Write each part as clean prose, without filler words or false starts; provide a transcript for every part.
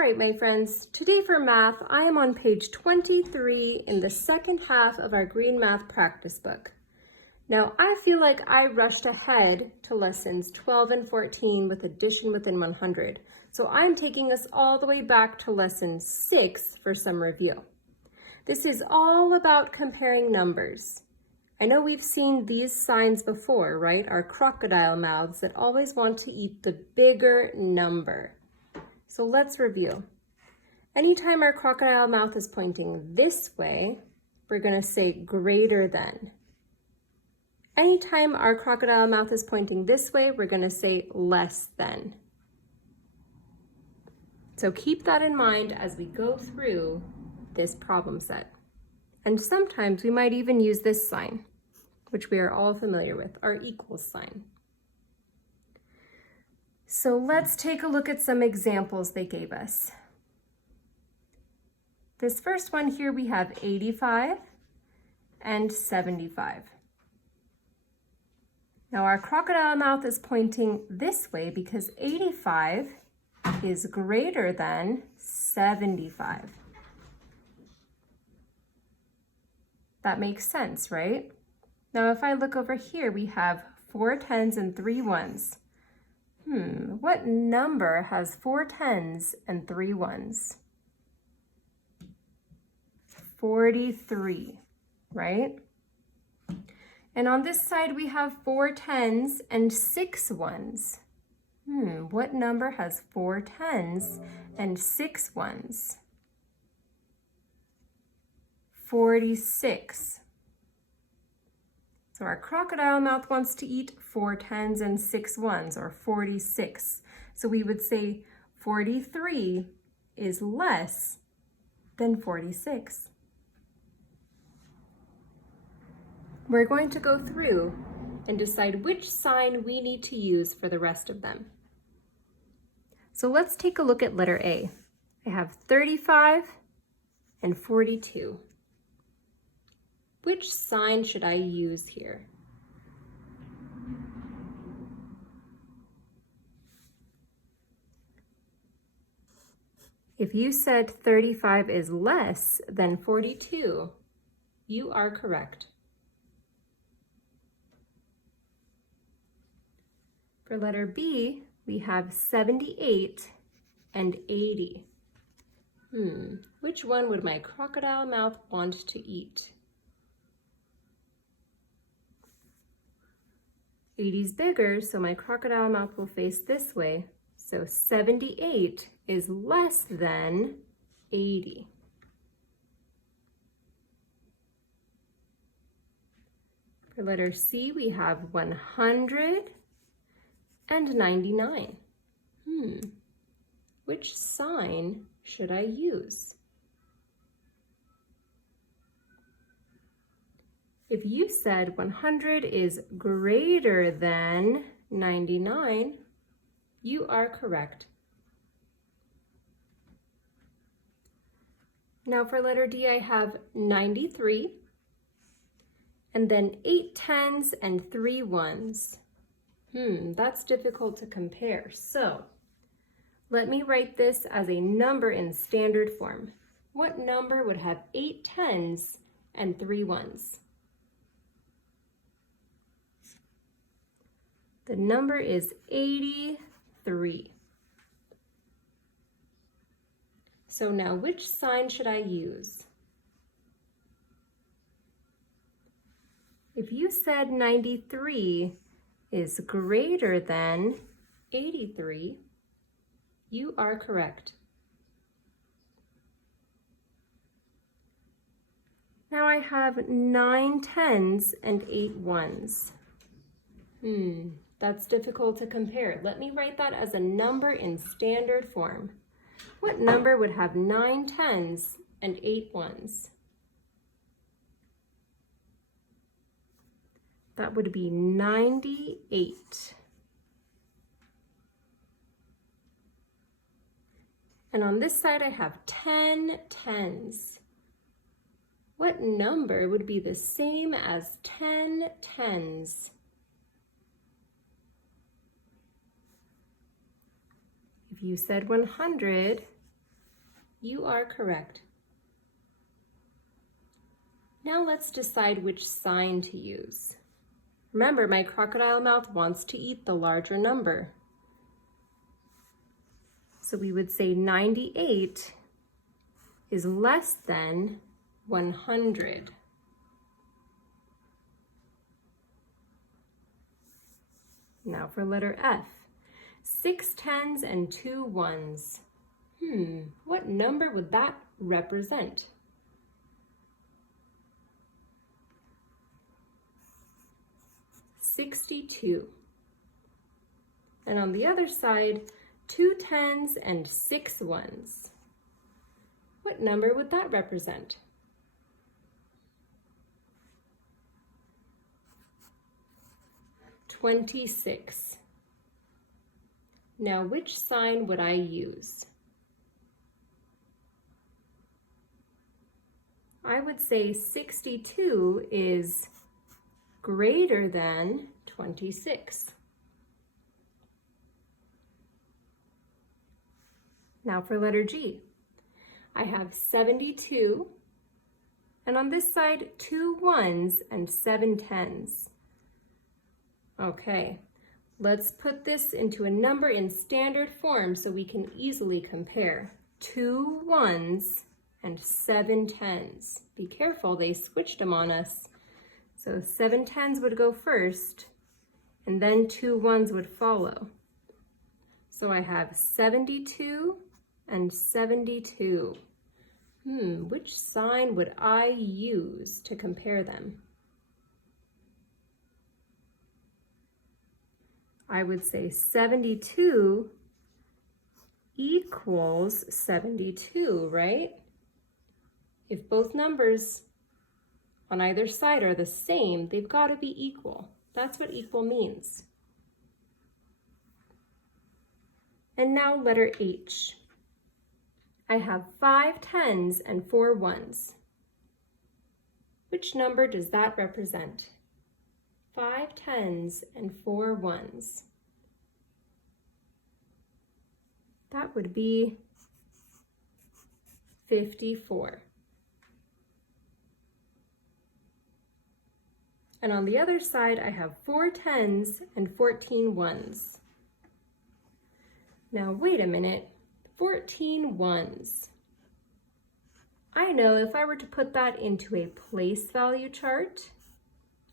right, my friends, today for math, I am on page 23 in the second half of our Green Math practice book. Now, I feel like I rushed ahead to lessons 12 and 14 with addition within 100. So I'm taking us all the way back to lesson 6 for some review. This is all about comparing numbers. I know we've seen these signs before, right? Our crocodile mouths that always want to eat the bigger number. So let's review. Anytime our crocodile mouth is pointing this way, we're going to say greater than. Anytime our crocodile mouth is pointing this way, we're going to say less than. So keep that in mind as we go through this problem set. And sometimes we might even use this sign, which we are all familiar with, our equals sign. So let's take a look at some examples they gave us. This first one here, we have 85 and 75. Now our crocodile mouth is pointing this way because 85 is greater than 75. That makes sense, right? Now if I look over here, we have 4 10s and 3 1s. What number has 4 10s and 3 1s? 43, right? And on this side, we have 4 10s and 6 1s. What number has 4 10s and 6 1s? 46. So our crocodile mouth wants to eat 4 10s and 6 1s, or 46. So we would say 43 is less than 46. We're going to go through and decide which sign we need to use for the rest of them. So let's take a look at letter A. I have 35 and 42. Which sign should I use here? If you said 35 is less than 42, you are correct. For letter B, we have 78 and 80. Which one would my crocodile mouth want to eat? 80 is bigger, so my crocodile mouth will face this way. So 78 is less than 80. For letter C, we have 100 and 99. Which sign should I use? If you said 100 is greater than 99, you are correct. Now for letter D, I have 93, and then 8 10s and 3 1s. That's difficult to compare. So let me write this as a number in standard form. What number would have 8 10s and 3 1s? The number is 83. So now which sign should I use? If you said 93 is greater than 83, you are correct. Now I have 9 10s and 8 1s. That's difficult to compare. Let me write that as a number in standard form. What number would have 9 10s and 8 1s? That would be 98. And on this side, I have 10 10s. What number would be the same as 10 10s? If you said 100, You are correct. Now let's decide which sign to use. Remember, my crocodile mouth wants to eat the larger number. So we would say 98 is less than 100. Now for letter F. 6 tens and 2 ones. What number would that represent? $62. And on the other side, 2 tens and 6 ones. What number would that represent? $26. Now, which sign would I use? I would say 62 is greater than 26. Now for letter G. I have 72, and on this side, 2 ones and 7 tens. Okay, let's put this into a number in standard form so we can easily compare. 2 ones and 7 tens. Be careful, they switched them on us. So 7 tens would go first, and then 2 ones would follow. So I have 72 and 72. Which sign would I use to compare them? I would say 72 equals 72, right? If both numbers on either side are the same, they've got to be equal. That's what equal means. And now letter H. I have 5 tens and 4 ones. Which number does that represent? 5 tens and 4 ones. That would be 54. And on the other side, I have 4 tens and 14 ones. Now, wait a minute. 14 ones. I know if I were to put that into a place value chart,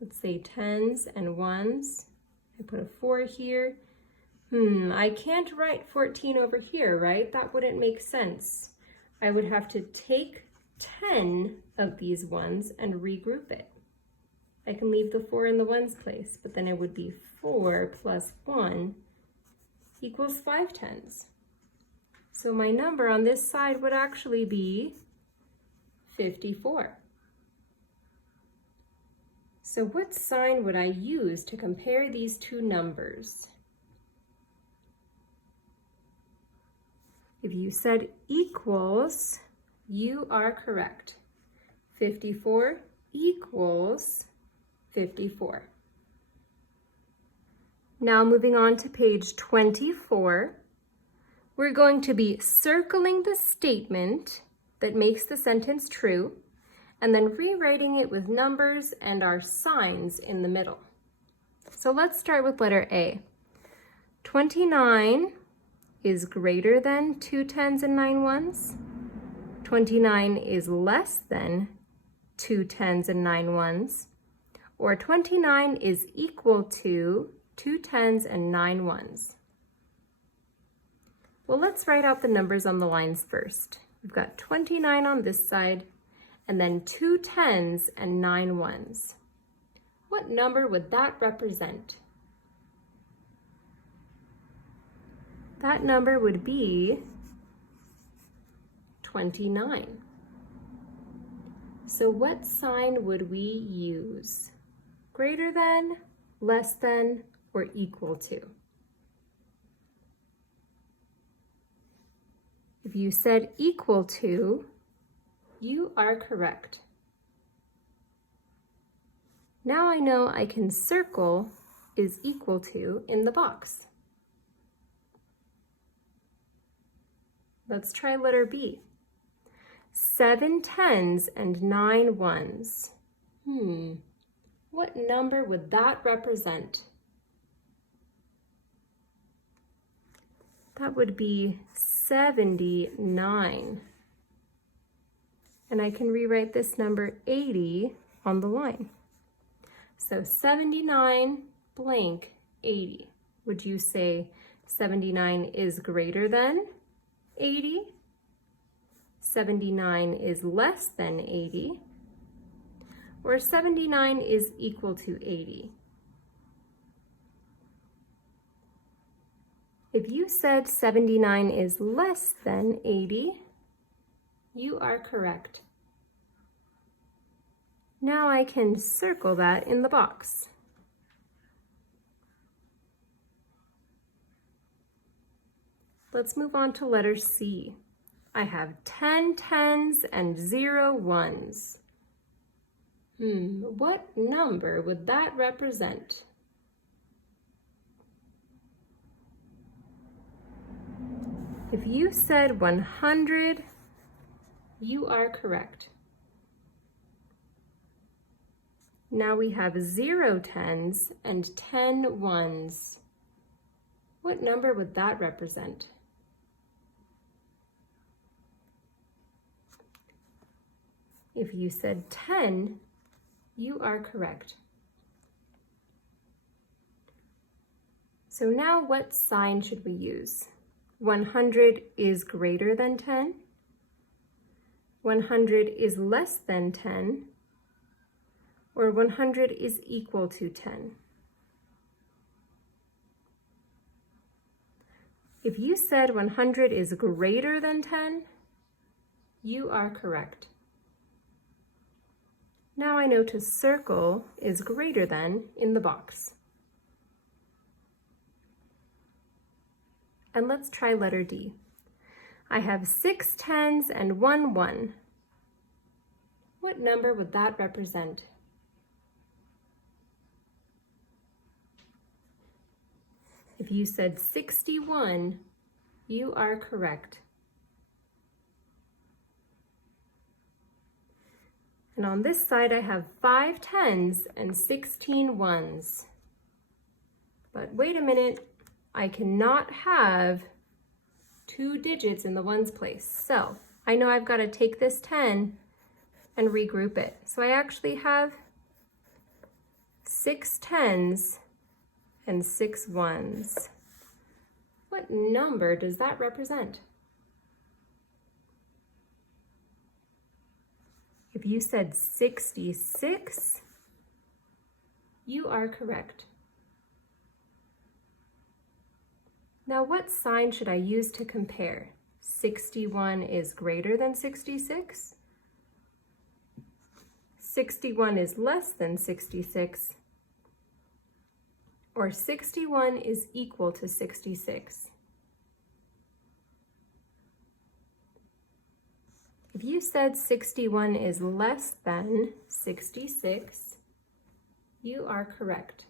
let's say tens and ones, I put a 4 here. I can't write 14 over here, right? That wouldn't make sense. I would have to take 10 of these ones and regroup it. I can leave the 4 in the ones place, but then it would be 4 plus 1 equals 5 tens. So my number on this side would actually be 54. So what sign would I use to compare these two numbers? If you said equals, you are correct. 54 equals 54. Now moving on to page 24, we're going to be circling the statement that makes the sentence true and then rewriting it with numbers and our signs in the middle. So let's start with letter A. 29 is greater than 2 tens and 9 ones. 29 is less than 2 tens and 9 ones. Or 29 is equal to 2 tens and 9 ones. Well, let's write out the numbers on the lines first. We've got 29 on this side, and then 2 tens and 9 ones. What number would that represent? That number would be 29. So what sign would we use? Greater than, less than, or equal to? If you said equal to, you are correct. Now I know I can circle is equal to in the box. Let's try letter B. 7 tens and 9 ones. What number would that represent? That would be 79. And I can rewrite this number 80 on the line. So 79 blank 80. Would you say 79 is greater than 80? 79 is less than 80? Or 79 is equal to 80? If you said 79 is less than 80, you are correct. Now I can circle that in the box. Let's move on to letter C. I have 10 tens and 0 ones. What number would that represent? If you said 100, you are correct. Now we have 0 tens and 10 ones. What number would that represent? If you said 10, you are correct. So now what sign should we use? 100 is greater than 10. 100 is less than 10. Or 100 is equal to 10. If you said 100 is greater than 10, you are correct. Now I know to circle is greater than in the box. And let's try letter D. I have 6 tens and 1 1. What number would that represent? If you said 61, you are correct. And on this side, I have 5 tens and 16 ones. But wait a minute, I cannot have 2 digits in the ones place. So I know I've got to take this 10 and regroup it. So I actually have 6 tens and 6 ones. What number does that represent? If you said 66, you are correct. Now what sign should I use to compare? 61 is greater than 66? 61 is less than 66? Or 61 is equal to 66? If you said 61 is less than 66, you are correct.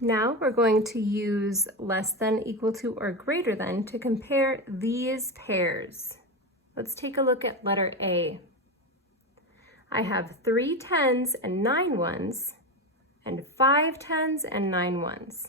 Now we're going to use less than, equal to, or greater than to compare these pairs. Let's take a look at letter A. I have 3 tens and 9 ones and 5 tens and 9 ones.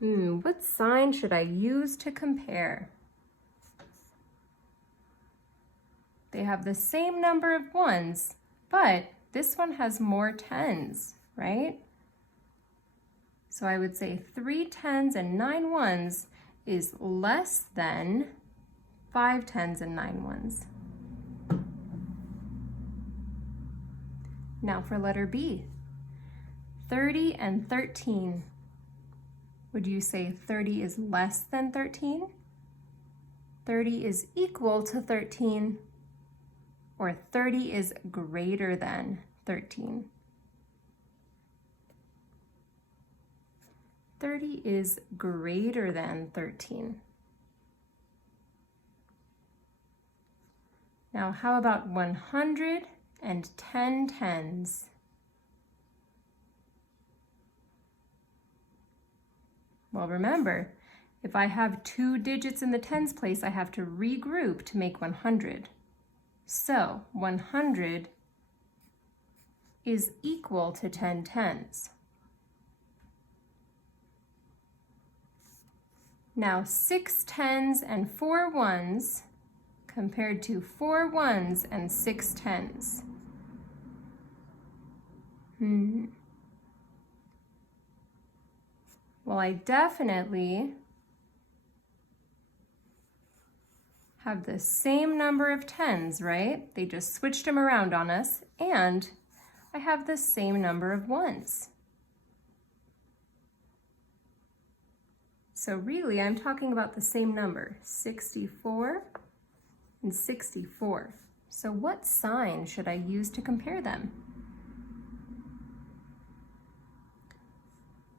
What sign should I use to compare? They have the same number of ones, but this one has more tens, right? So I would say 3 tens and 9 ones is less than 5 tens and 9 ones. Now for letter B, 30 and 13. Would you say 30 is less than 13? 30 is equal to 13? Or 30 is greater than 13? 30 is greater than 13. Now how about 100 and 10 tens? Well, remember, If I have 2 digits in the tens place, I have to regroup to make 100. So 100 is equal to 10 tens. Now 6 tens and 4 ones compared to 4 ones and 6 tens. Well, I definitely have the same number of tens, right? They just switched them around on us, and I have the same number of ones. So really, I'm talking about the same number, 64 and 64. So what sign should I use to compare them?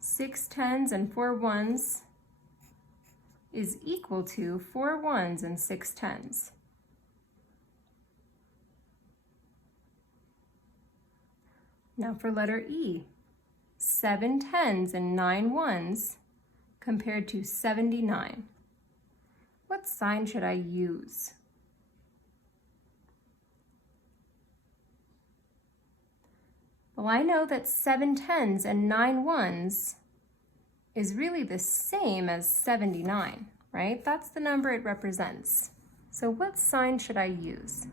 6 tens and 4 ones is equal to 4 ones and 6 tens. Now for letter E, 7 tens and 9 ones compared to 79. What sign should I use? Well, I know that 7 tens and 9 ones is really the same as 79, right? That's the number it represents. So what sign should I use?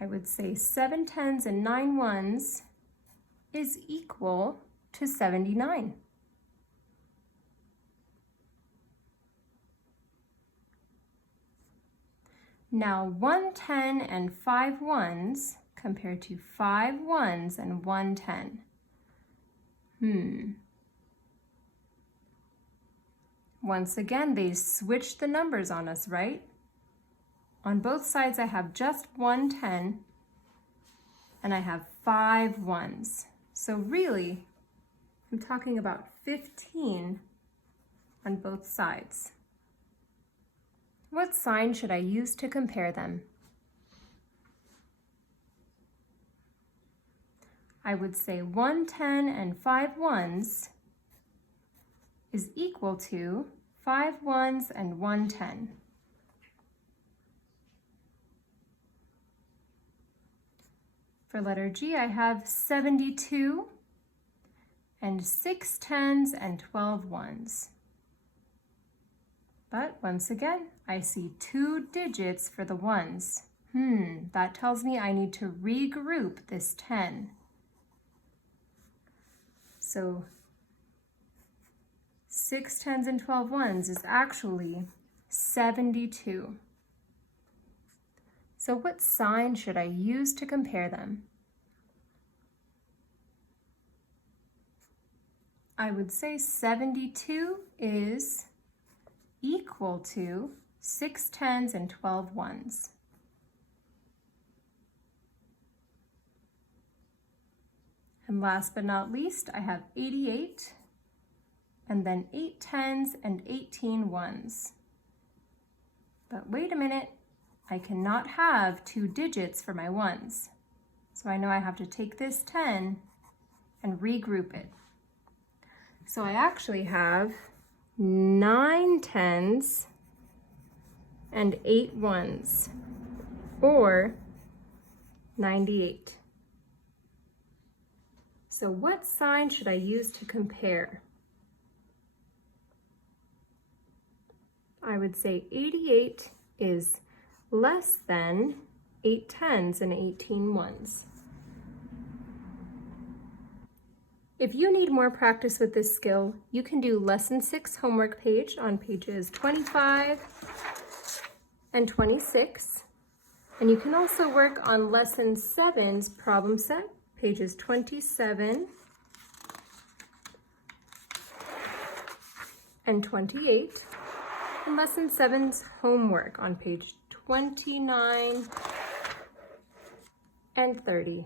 I would say 7 tens and 9 ones is equal to 79. Now 1 10 and 5 ones compared to 5 ones and 1 10. Once again, they switched the numbers on us, right? On both sides, I have just 1 10 and I have 5 ones. So really, I'm talking about 15 on both sides. What sign should I use to compare them? I would say 1 10 and 5 ones is equal to 5 ones and 1 10. For letter G, I have 72 and 6 tens and 12 ones. But once again, I see 2 digits for the ones. That tells me I need to regroup this 10. So 6 tens and 12 ones is actually 72. So what sign should I use to compare them? I would say 72 is equal to 6 tens and 12 ones. And last but not least, I have 88 and then 8 tens and 18 ones. But wait a minute, I cannot have 2 digits for my ones. So I know I have to take this 10 and regroup it. So I actually have 9 tens and 8 ones, or 98. So what sign should I use to compare? I would say 88 is less than 8 tens and 18 ones. If you need more practice with this skill, you can do Lesson 6 homework page on pages 25 and 26. And you can also work on Lesson 7's problem set, pages 27 and 28. And Lesson 7's homework on page 29 and 30.